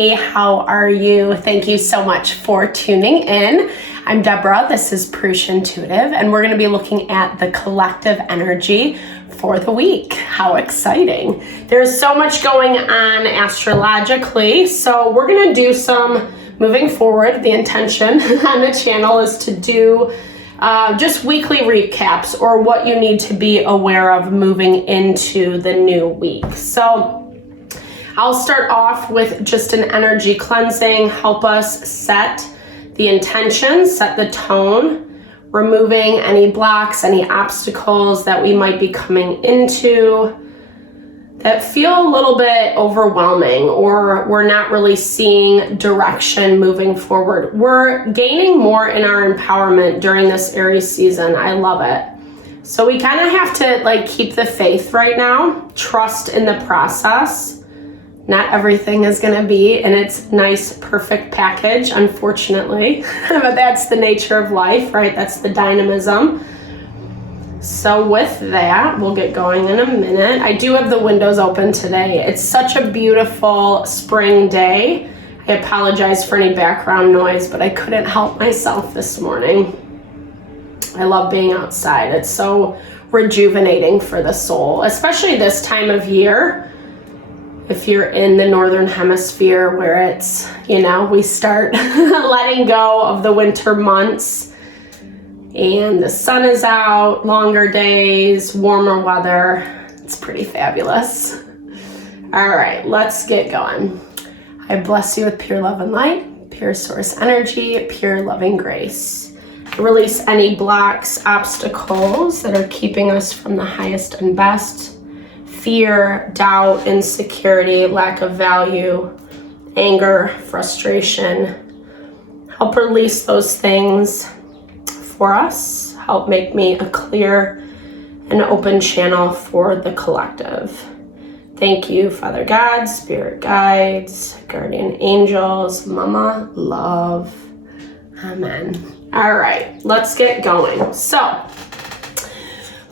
Hey, how are you? Thank you so much for tuning in. I'm Deborah, this is Purusha Intuitive, and we're going to be looking at the collective energy for the week. How exciting. There's so much going on astrologically, so we're going to do some moving forward. The intention on the channel is to do just weekly recaps or what you need to be aware of moving into the new week. So I'll start off with just an energy cleansing, help us set the intention, set the tone, removing any blocks, any obstacles that we might be coming into that feel a little bit overwhelming, or we're not really seeing direction moving forward. We're gaining more in our empowerment during this Aries season. I love it. So we kind of have to keep the faith right now, trust in the process. Not everything is going to be in its nice, perfect package, unfortunately. But that's the nature of life, right? That's the dynamism. So with that, we'll get going in a minute. I do have the windows open today. It's such a beautiful spring day. I apologize for any background noise, but I couldn't help myself this morning. I love being outside. It's so rejuvenating for the soul, especially this time of year. If you're in the northern hemisphere where it's, we start letting go of the winter months and the sun is out, longer days, warmer weather. It's pretty fabulous. All right, let's get going. I bless you with pure love and light, pure source energy, pure loving grace. Release any blocks, obstacles that are keeping us from the highest and best. Fear, doubt, insecurity, lack of value, anger, frustration. Help release those things for us. Help make me a clear and open channel for the collective. Thank you, Father God, Spirit Guides, Guardian Angels, Mama, Love. Amen. All right, let's get going. So,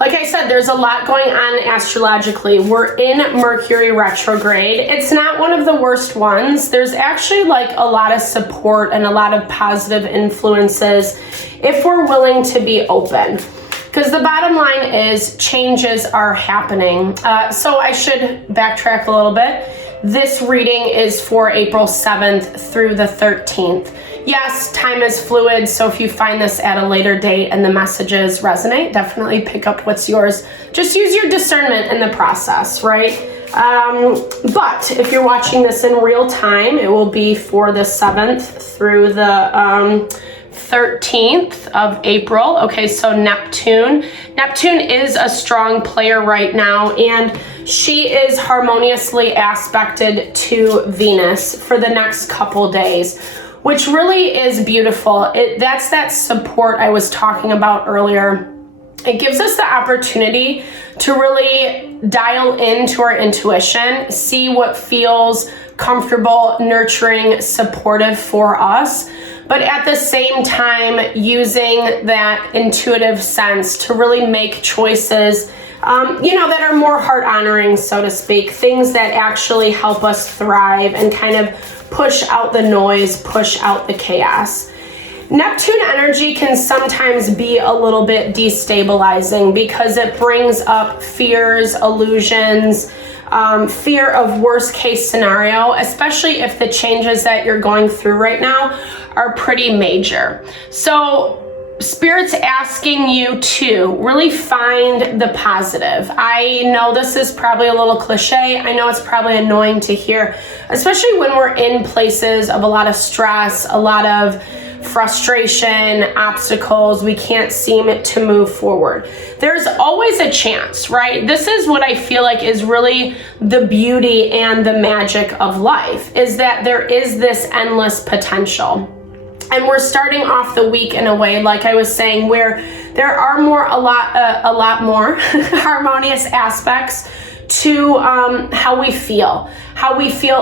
like I said, there's a lot going on astrologically. We're in Mercury retrograde. It's not one of the worst ones. There's actually a lot of support and a lot of positive influences if we're willing to be open. Because the bottom line is changes are happening. So I should backtrack a little bit. This reading is for April 7th through the 13th. Yes, time is fluid, so if you find this at a later date and the messages resonate, definitely pick up what's yours. Just use your discernment in the process, right? But if you're watching this in real time, it will be for the 7th through the 13th of April. Okay, so Neptune. Neptune is a strong player right now, and she is harmoniously aspected to Venus for the next couple days, which really is beautiful. That's that support I was talking about earlier. It gives us the opportunity to really dial into our intuition, see what feels comfortable, nurturing, supportive for us, but at the same time using that intuitive sense to really make choices that are more heart-honoring, so to speak, things that actually help us thrive and kind of push out the noise, push out the chaos. Neptune energy can sometimes be a little bit destabilizing because it brings up fears, illusions, fear of worst case scenario, especially if the changes that you're going through right now are pretty major. So Spirit's asking you to really find the positive. I know this is probably a little cliche. I know it's probably annoying to hear, especially when we're in places of a lot of stress, a lot of frustration, obstacles. We can't seem to move forward. There's always a chance, right? This is what I feel like is really the beauty and the magic of life, is that there is this endless potential. And we're starting off the week in a way, like I was saying, where there are a lot more harmonious aspects to how we feel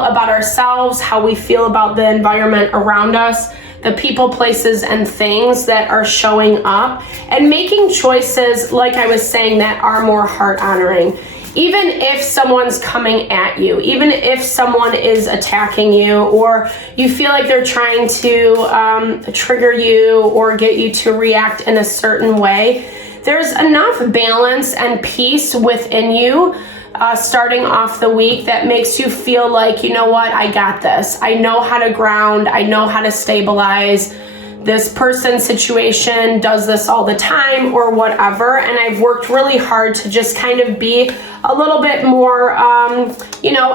about ourselves, how we feel about the environment around us, the people, places, and things that are showing up, and making choices, like I was saying, that are more heart-honoring. Even if someone's coming at you, even if someone is attacking you, or you feel like they're trying to trigger you or get you to react in a certain way, there's enough balance and peace within you starting off the week that makes you feel like, you know what, I got this. I know how to ground. I know how to stabilize. This person's situation does this all the time or whatever. And I've worked really hard to just kind of be a little bit more,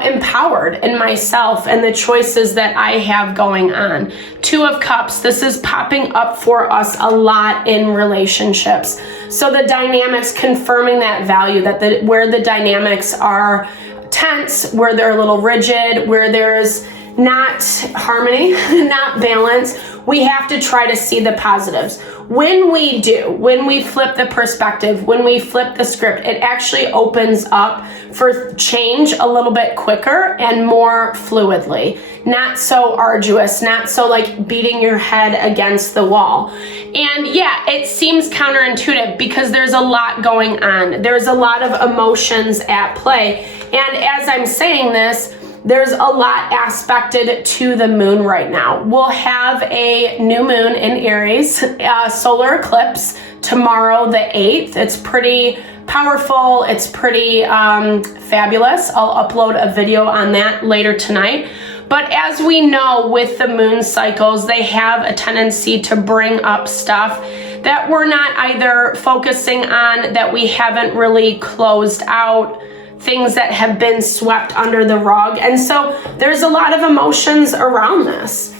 empowered in myself and the choices that I have going on. 2 of Cups, this is popping up for us a lot in relationships. So the dynamics, confirming that value, that where the dynamics are tense, where they're a little rigid, where there's not harmony, not balance, we have to try to see the positives. When we flip the perspective, when we flip the script, it actually opens up for change a little bit quicker and more fluidly. Not so arduous, not so like beating your head against the wall. And yeah, it seems counterintuitive because there's a lot going on. There's a lot of emotions at play. And as I'm saying this, there's a lot aspected to the moon right now. We'll have a new moon in Aries, solar eclipse tomorrow, the 8th. It's pretty powerful. It's pretty fabulous. I'll upload a video on that later tonight. But as we know, with the moon cycles, they have a tendency to bring up stuff that we're not either focusing on, that we haven't really closed out, things that have been swept under the rug. And so there's a lot of emotions around this.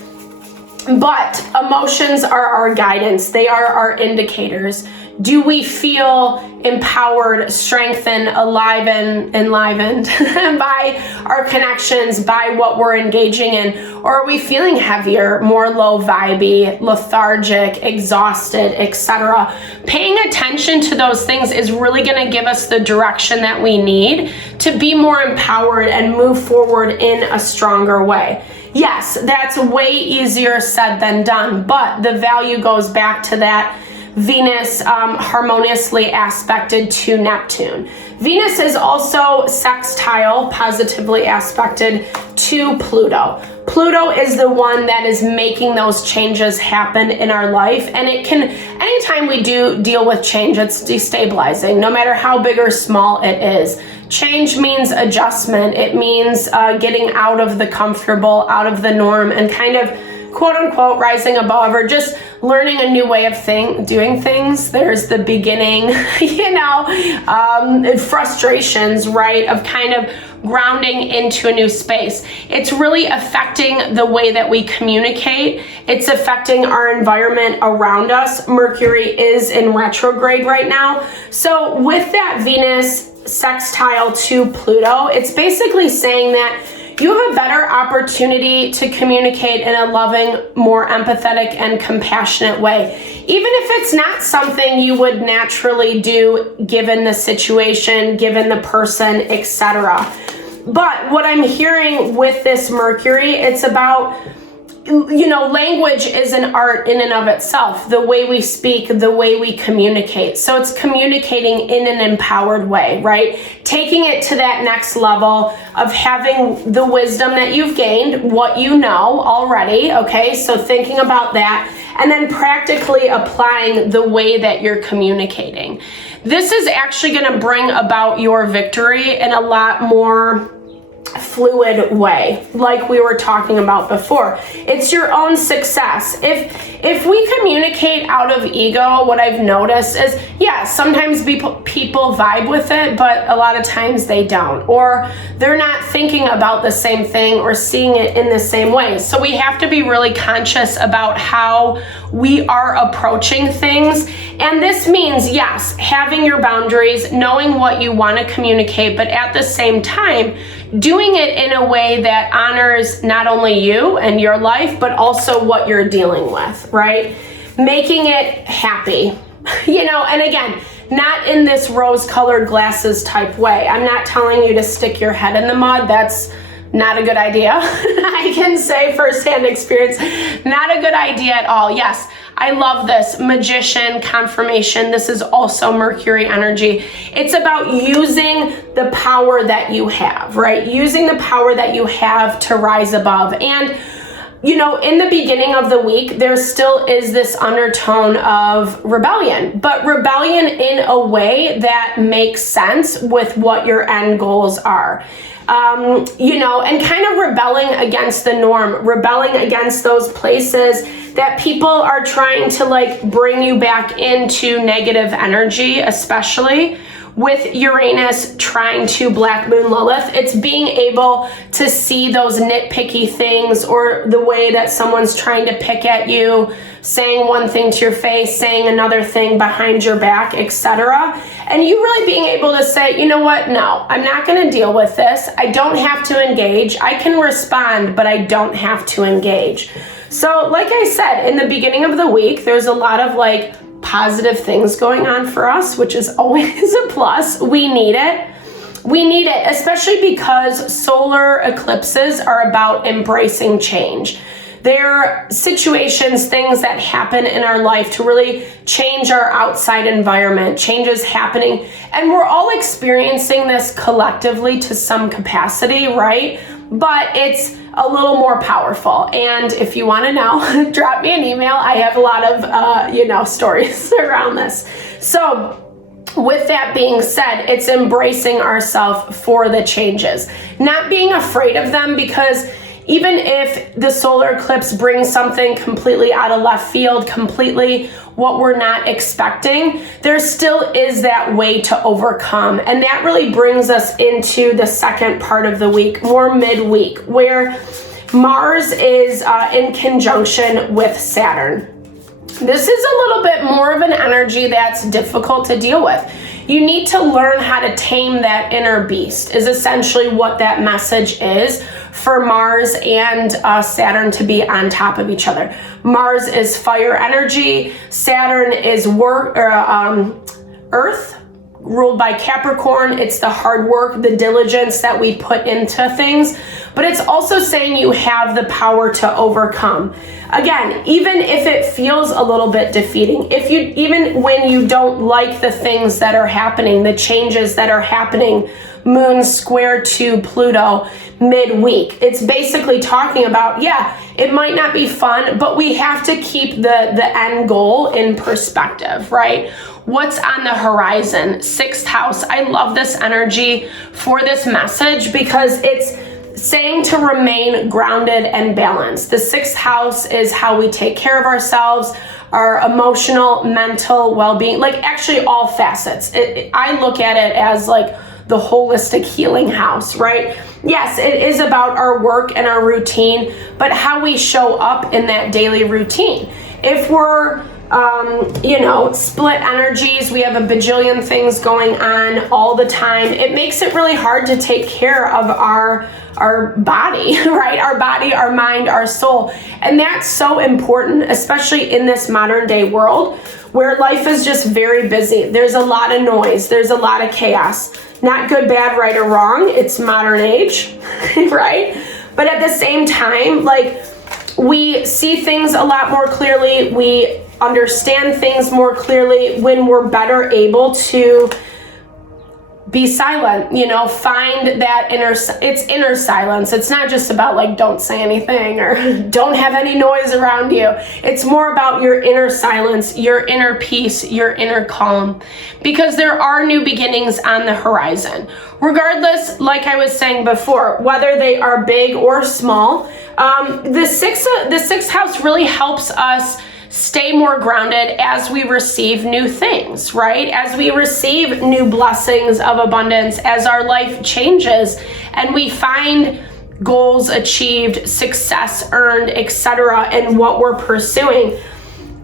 But emotions are our guidance. They are our indicators. Do we feel empowered, strengthened, enlivened by our connections, by what we're engaging in? Or are we feeling heavier, more low vibey, lethargic, exhausted, etc.? Paying attention to those things is really going to give us the direction that we need to be more empowered and move forward in a stronger way. Yes, that's way easier said than done, but the value goes back to that Venus harmoniously aspected to Neptune. Venus is also sextile, positively aspected to Pluto. Pluto is the one that is making those changes happen in our life. And it can, anytime we do deal with change, it's destabilizing, no matter how big or small it is. Change means adjustment. It means getting out of the comfortable, out of the norm, and kind of quote unquote rising above, or just learning a new way of doing things. There's the beginning, frustrations, right, of kind of grounding into a new space. It's really affecting the way that we communicate. It's affecting our environment around us. Mercury is in retrograde right now. So with that Venus sextile to Pluto, it's basically saying that you have a better opportunity to communicate in a loving, more empathetic and compassionate way. Even if it's not something you would naturally do given the situation, given the person, etc. But what I'm hearing with this Mercury, it's about, language is an art in and of itself. The way we speak, the way we communicate. So it's communicating in an empowered way, right? Taking it to that next level of having the wisdom that you've gained, what you know already, okay? So thinking about that, and then practically applying the way that you're communicating. This is actually going to bring about your victory in a lot more fluid way, like we were talking about before. It's your own success. If we communicate out of ego, what I've noticed is, sometimes people vibe with it, but a lot of times they don't, or they're not thinking about the same thing or seeing it in the same way. So we have to be really conscious about how we are approaching things. And this means, yes, having your boundaries, knowing what you want to communicate, but at the same time, doing it in a way that honors not only you and your life, but also what you're dealing with, right? Making it happy, and again, not in this rose-colored glasses type way. I'm not telling you to stick your head in the mud. That's not a good idea. I can say firsthand experience, not a good idea at all. Yes, I love this. Magician, confirmation. This is also Mercury energy. It's about using the power that you have, right? Using the power that you have to rise above. And you know, in the beginning of the week, there still is this undertone of rebellion, but rebellion in a way that makes sense with what your end goals are. You know, and kind of rebelling against the norm, rebelling against those places that people are trying to like bring you back into negative energy, especially with Uranus trying to Black Moon Lilith. It's being able to see those nitpicky things, or the way that someone's trying to pick at you, saying one thing to your face, saying another thing behind your back, etc. And you really being able to say, you know what, no, I'm not going to deal with this. I don't have to engage. I can respond, but I don't have to engage. So like I said, in the beginning of the week, there's a lot of like positive things going on for us, which is always a plus. We need it. We need it, especially because solar eclipses are about embracing change. They're situations, things that happen in our life to really change our outside environment, changes happening. And we're all experiencing this collectively to some capacity, right? But it's a little more powerful. And if you want to know, drop me an email. I have a lot of, stories around this. So with that being said, it's embracing ourselves for the changes, not being afraid of them, because even if the solar eclipse brings something completely out of left field, completely what we're not expecting, there still is that way to overcome. And that really brings us into the second part of the week, more midweek, where Mars is in conjunction with Saturn. This is a little bit more of an energy that's difficult to deal with. You need to learn how to tame that inner beast, is essentially what that message is for Mars and Saturn to be on top of each other. Mars is fire energy. Saturn is Earth, ruled by Capricorn. It's the hard work, the diligence that we put into things. But it's also saying you have the power to overcome. Again, even if it feels a little bit defeating, even when you don't like the things that are happening, the changes that are happening, Moon square to Pluto midweek, it's basically talking about, yeah, it might not be fun, but we have to keep the end goal in perspective, right? What's on the horizon? Sixth house. I love this energy for this message because it's saying to remain grounded and balanced. The sixth house is how we take care of ourselves, our emotional, mental well-being, like actually all facets. I look at it as like the holistic healing house, right? Yes, it is about our work and our routine, but how we show up in that daily routine. If we're split energies, we have a bajillion things going on all the time, it makes it really hard to take care of our body, right? Our body, our mind, our soul. And that's so important, especially in this modern day world where life is just very busy. There's a lot of noise. There's a lot of chaos. Not good, bad, right, or wrong. It's modern age, right? But at the same time, like, we see things a lot more clearly. We understand things more clearly when we're better able to be silent, find that inner silence. It's not just about like, don't say anything or don't have any noise around you. It's more about your inner silence, your inner peace, your inner calm, because there are new beginnings on the horizon. Regardless, like I was saying before, whether they are big or small, the sixth house really helps us stay more grounded as we receive new things, right? As we receive new blessings of abundance, as our life changes and we find goals achieved, success earned, etc., and what we're pursuing,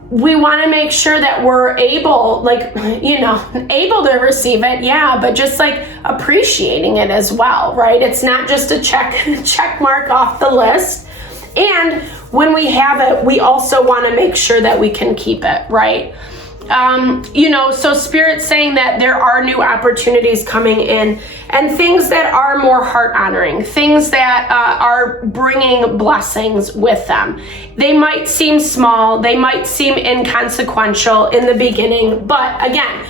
we want to make sure that we're able to receive it, yeah, but just like appreciating it as well, right? It's not just a check mark off the list. And when we have it, we also want to make sure that we can keep it, right? So Spirit's saying that there are new opportunities coming in and things that are more heart honoring, things that are bringing blessings with them. They might seem small, they might seem inconsequential in the beginning, but again,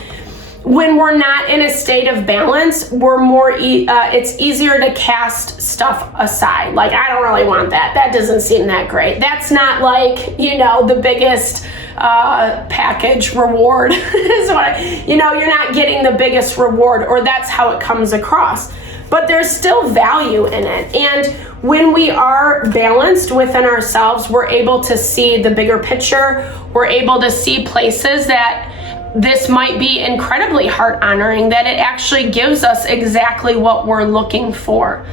when we're not in a state of balance, we're more, it's easier to cast stuff aside. Like, I don't really want that. That doesn't seem that great. That's not like, the biggest package reward is what you're not getting the biggest reward, or that's how it comes across. But there's still value in it. And when we are balanced within ourselves, we're able to see the bigger picture. We're able to see places that this might be incredibly heart honoring, that it actually gives us exactly what we're looking for.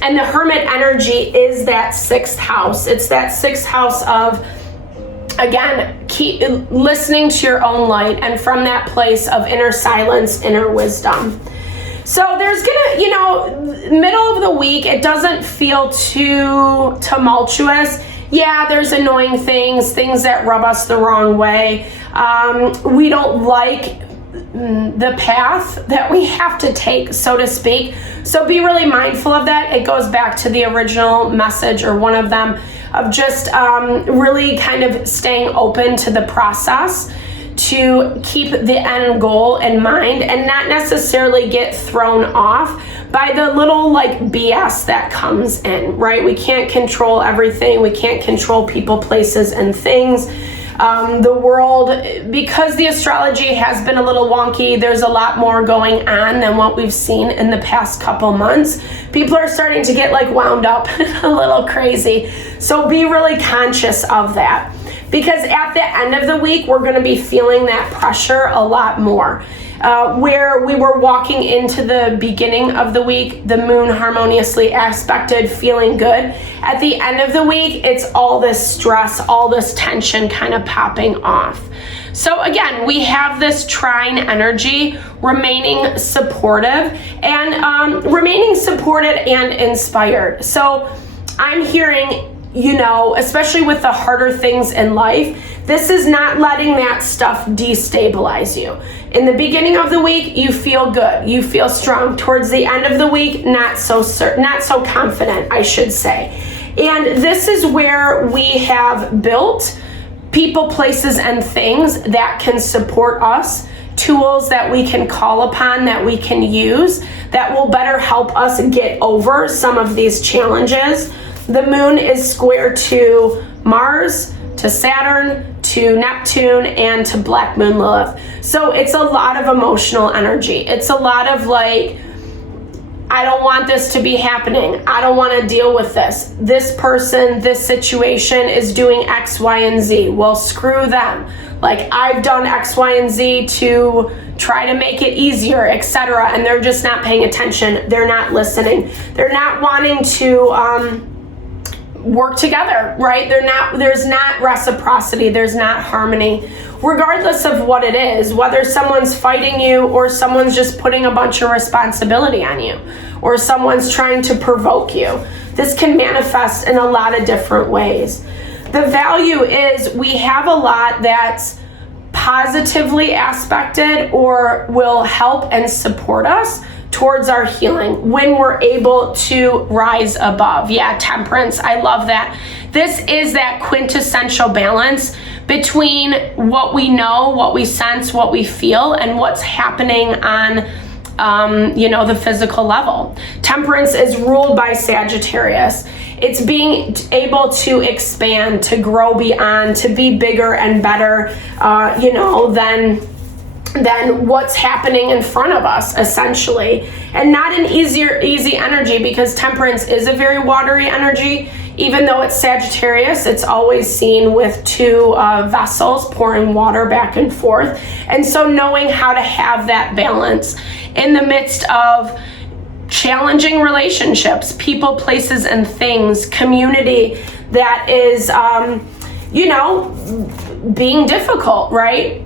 And the Hermit energy is that 6th house. It's that 6th house of, again, keep listening to your own light, and from that place of inner silence, inner wisdom. So there's middle of the week, it doesn't feel too tumultuous. Yeah, there's annoying things that rub us the wrong way. We don't like the path that we have to take, so to speak. So be really mindful of that. It goes back to the original message, or one of them, of just really kind of staying open to the process, to keep the end goal in mind and not necessarily get thrown off by the little BS that comes in, right? We can't control everything. We can't control people, places, and things. The world, because the astrology has been a little wonky, there's a lot more going on than what we've seen in the past couple months. People are starting to get wound up a little crazy. So be really conscious of that, because at the end of the week, we're going to be feeling that pressure a lot more. Where we were walking into the beginning of the week, the moon harmoniously aspected, feeling good. At the end of the week, it's all this stress, all this tension kind of popping off. So again, we have this trine energy, remaining supportive and inspired. So I'm hearing, especially with the harder things in life, this is not letting that stuff destabilize you. In the beginning of the week, you feel good, you feel strong. Towards the end of the week, not so confident, I should say. And this is where we have built people, places, and things that can support us, tools that we can call upon, that we can use, that will better help us get over some of these challenges. The moon is square to Mars, to Saturn, to Neptune, and to Black Moon Lilith. So it's a lot of emotional energy. It's a lot of I don't want this to be happening. I don't want to deal with this. This person, this situation is doing X, Y, and Z. Well, screw them. I've done X, Y, and Z to try to make it easier, etc. And they're just not paying attention. They're not listening. They're not wanting to work together, right? There's not reciprocity, there's not harmony, regardless of what it is, whether someone's fighting you or someone's just putting a bunch of responsibility on you, or someone's trying to provoke you. This can manifest in a lot of different ways. The value is we have a lot that's positively aspected or will help and support us towards our healing when we're able to rise above. Yeah, temperance, I love that. This is that quintessential balance between what we know, what we sense, what we feel, and what's happening on the physical level. Temperance is ruled by Sagittarius. It's being able to expand, to grow beyond, to be bigger and better, than what's happening in front of us, essentially. And not an easy energy, because temperance is a very watery energy. Even though it's Sagittarius, it's always seen with two vessels pouring water back and forth. And so knowing how to have that balance in the midst of challenging relationships, people, places, and things, community that is, being difficult, right?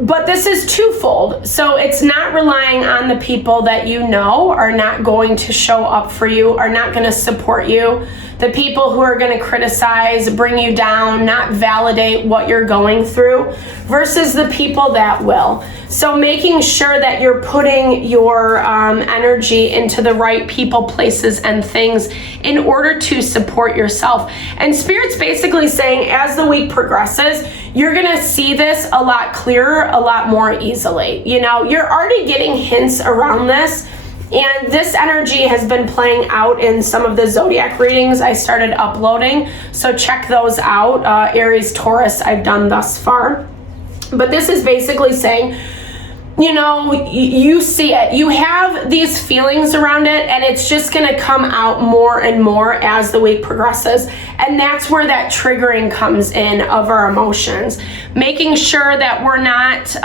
But this is twofold. So it's not relying on the people that you know are not going to show up for you, are not going to support you. The people who are going to criticize, bring you down, not validate what you're going through, versus the people that will. So making sure that you're putting your energy into the right people, places, and things in order to support yourself. And Spirit's basically saying as the week progresses, you're going to see this a lot clearer, a lot more easily. You know, you're already getting hints around this. And this energy has been playing out in some of the zodiac readings I started uploading. So check those out. Aries, Taurus, I've done thus far. But this is basically saying, you know, you see it. You have these feelings around it, and it's just going to come out more and more as the week progresses. And that's where that triggering comes in of our emotions. Making sure that we're not,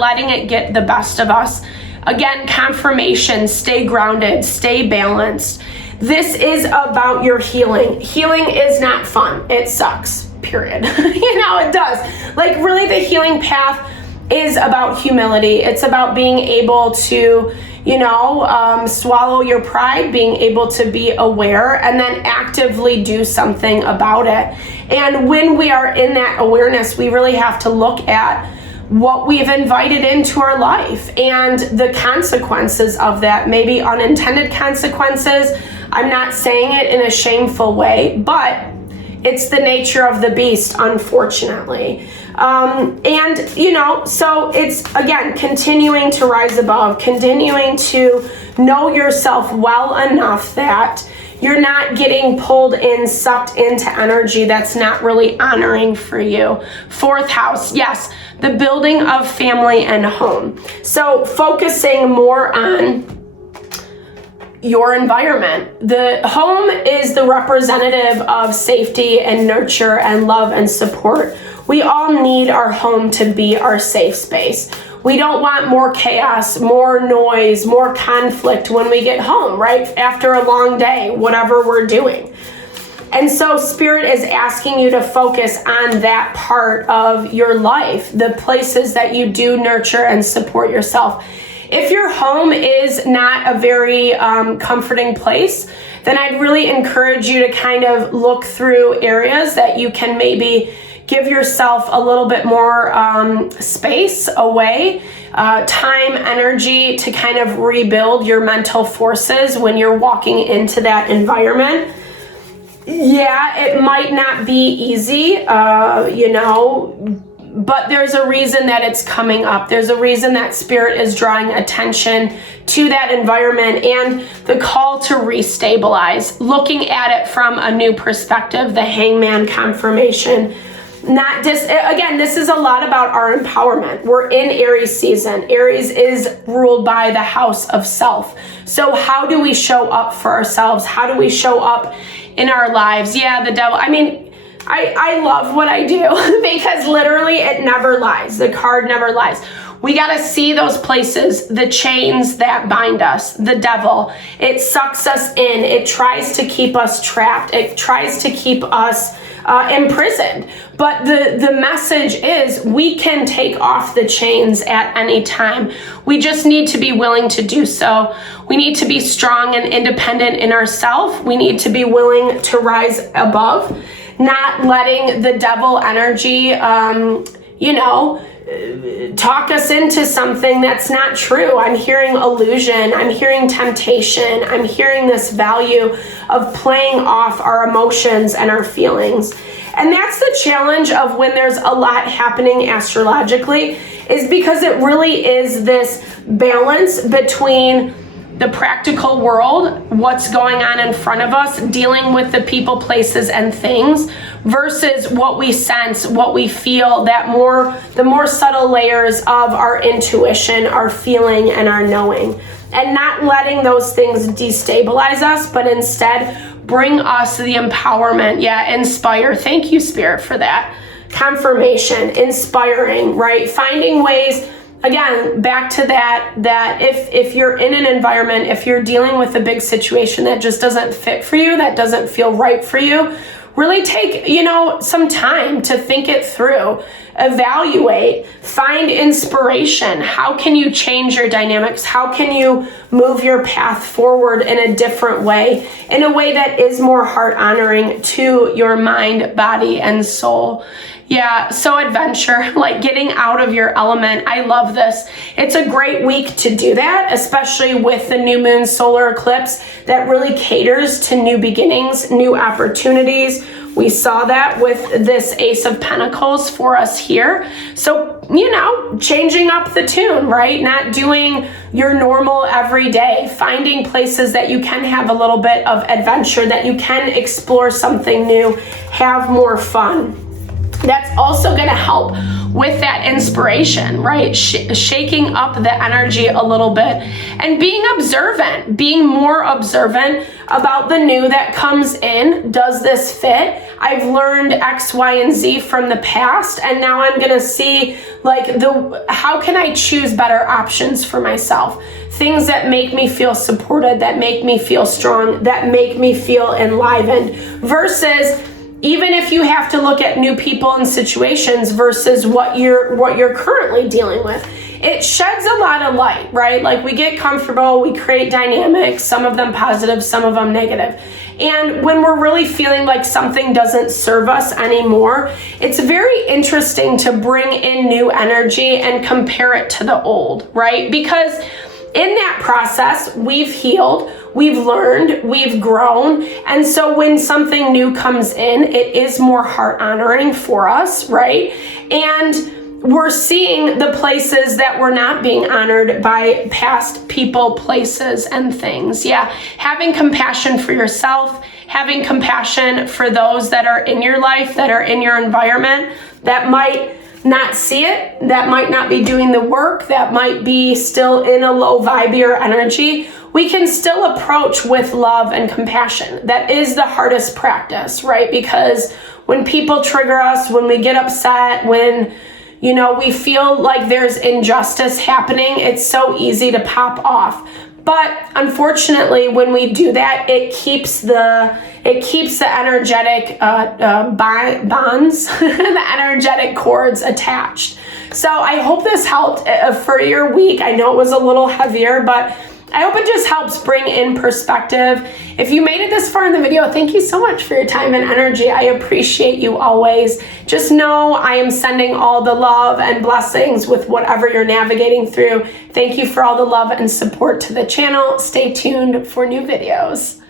letting it get the best of us. Again, confirmation, stay grounded, stay balanced. This is about your healing. Healing is not fun. It sucks, period. It does. Like, really, the healing path is about humility. It's about being able to, swallow your pride, being able to be aware, and then actively do something about it. And when we are in that awareness, we really have to look at what we've invited into our life and the consequences of that, maybe unintended consequences. I'm not saying it in a shameful way, but it's the nature of the beast, unfortunately. So it's, again, continuing to rise above, continuing to know yourself well enough that you're not getting pulled in, sucked into energy that's not really honoring for you. Fourth house, yes, the building of family and home. So focusing more on your environment. The home is the representative of safety and nurture and love and support. We all need our home to be our safe space. We don't want more chaos, more noise, more conflict when we get home, right? After a long day, whatever we're doing. And so Spirit is asking you to focus on that part of your life, the places that you do nurture and support yourself. If your home is not a very comforting place, then I'd really encourage you to kind of look through areas that you can maybe give yourself a little bit more space away, time, energy to kind of rebuild your mental forces when you're walking into that environment. Yeah, it might not be easy, but there's a reason that it's coming up. There's a reason that Spirit is drawing attention to that environment and the call to restabilize, looking at it from a new perspective, the Hangman confirmation. Again, this is a lot about our empowerment. We're in Aries season. Aries is ruled by the house of self. So how do we show up for ourselves? How do we show up in our lives? Yeah, the devil. I love what I do because literally it never lies. The card never lies. We got to see those places, the chains that bind us, the devil. It sucks us in. It tries to keep us trapped. It tries to keep us imprisoned. But the message is we can take off the chains at any time. We just need to be willing to do so. We need to be strong and independent in ourselves. We need to be willing to rise above, not letting the devil energy, talk us into something that's not true. I'm hearing illusion. I'm hearing temptation. I'm hearing this value of playing off our emotions and our feelings. And that's the challenge of when there's a lot happening astrologically, is because it really is this balance between the practical world, what's going on in front of us, dealing with the people, places, and things, versus what we sense, what we feel, the more subtle layers of our intuition, our feeling, and our knowing. And not letting those things destabilize us, but instead bring us the empowerment. Yeah, inspire. Thank you, Spirit, for that. Confirmation, inspiring, right? Finding ways. Again, back to that if you're in an environment, if you're dealing with a big situation that just doesn't fit for you, that doesn't feel right for you, really take, some time to think it through, evaluate, find inspiration. How can you change your dynamics? How can you move your path forward in a different way, in a way that is more heart honoring to your mind, body, and soul? Yeah, so adventure, like getting out of your element. I love this. It's a great week to do that, especially with the new moon solar eclipse that really caters to new beginnings, new opportunities. We saw that with this Ace of Pentacles for us here. So, changing up the tune, right? Not doing your normal everyday, finding places that you can have a little bit of adventure, that you can explore something new, have more fun. That's also going to help with that inspiration, right? Shaking up the energy a little bit and being observant, being more observant about the new that comes in. Does this fit? I've learned X, Y, and Z from the past, and now I'm going to see how can I choose better options for myself? Things that make me feel supported, that make me feel strong, that make me feel enlivened, versus even if you have to look at new people and situations versus what you're currently dealing with. It sheds a lot of light, right? Like, we get comfortable, we create dynamics, some of them positive, some of them negative. And when we're really feeling like something doesn't serve us anymore, it's very interesting to bring in new energy and compare it to the old, right? Because in that process, we've healed, we've learned, we've grown. And so when something new comes in, it is more heart honoring for us, right? And we're seeing the places that were not being honored by past people, places, and things. Yeah, having compassion for yourself, having compassion for those that are in your life, that are in your environment, that might not see it, that might not be doing the work, that might be still in a low vibe energy. We can still approach with love and compassion. That is the hardest practice, right? Because when people trigger us, when we get upset, when we feel like there's injustice happening, it's so easy to pop off. But unfortunately, when we do that, it keeps the energetic bonds, the energetic cords attached. So I hope this helped for your week. I know it was a little heavier, but I hope it just helps bring in perspective. If you made it this far in the video, thank you so much for your time and energy. I appreciate you always. Just know I am sending all the love and blessings with whatever you're navigating through. Thank you for all the love and support to the channel. Stay tuned for new videos.